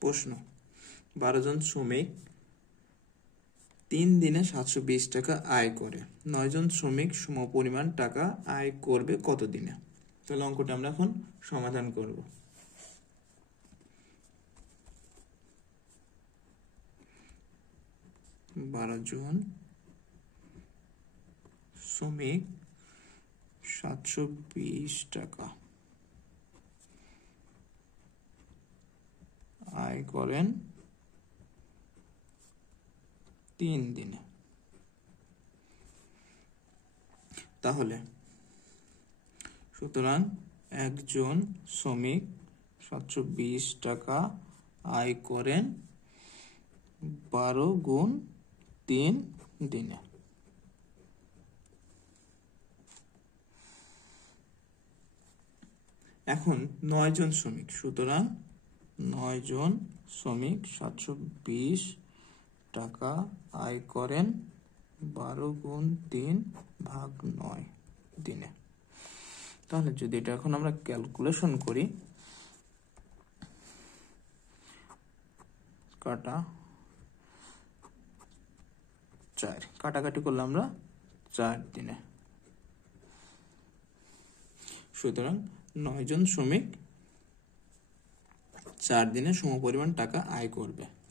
প্রশ্ন, 12 জন শ্রমিক 3 দিনে 720 টাকা আয় করে, 9 জন শ্রমিক সমপরিমাণ টাকা আয় করবে কত দিনে? তাহলে অঙ্কটা আমরা এখন সমাধান করব। বারো জন শ্রমিক 720 টাকা আয় করেন 3 দিনে। তাহলে সুতরাং একজন শ্রমিক 720 টাকা আয় করেন 12 গুণ 3 দিনে। এখন 9 জন শ্রমিক, সুতরাং 9 জন শ্রমিক 720 টাকা আয় করেন 12 গুণ 3 ভাগ 9 দিনে। তাহলে যদি এটা এখন আমরা ক্যালকুলেশন করি, কাটা 4 কাটাকাটি করলে আমরা 4 দিনে। সুতরাং 9 জন শ্রমিক 4 দিনে সমপরিমাণ টাকা আয় করবে।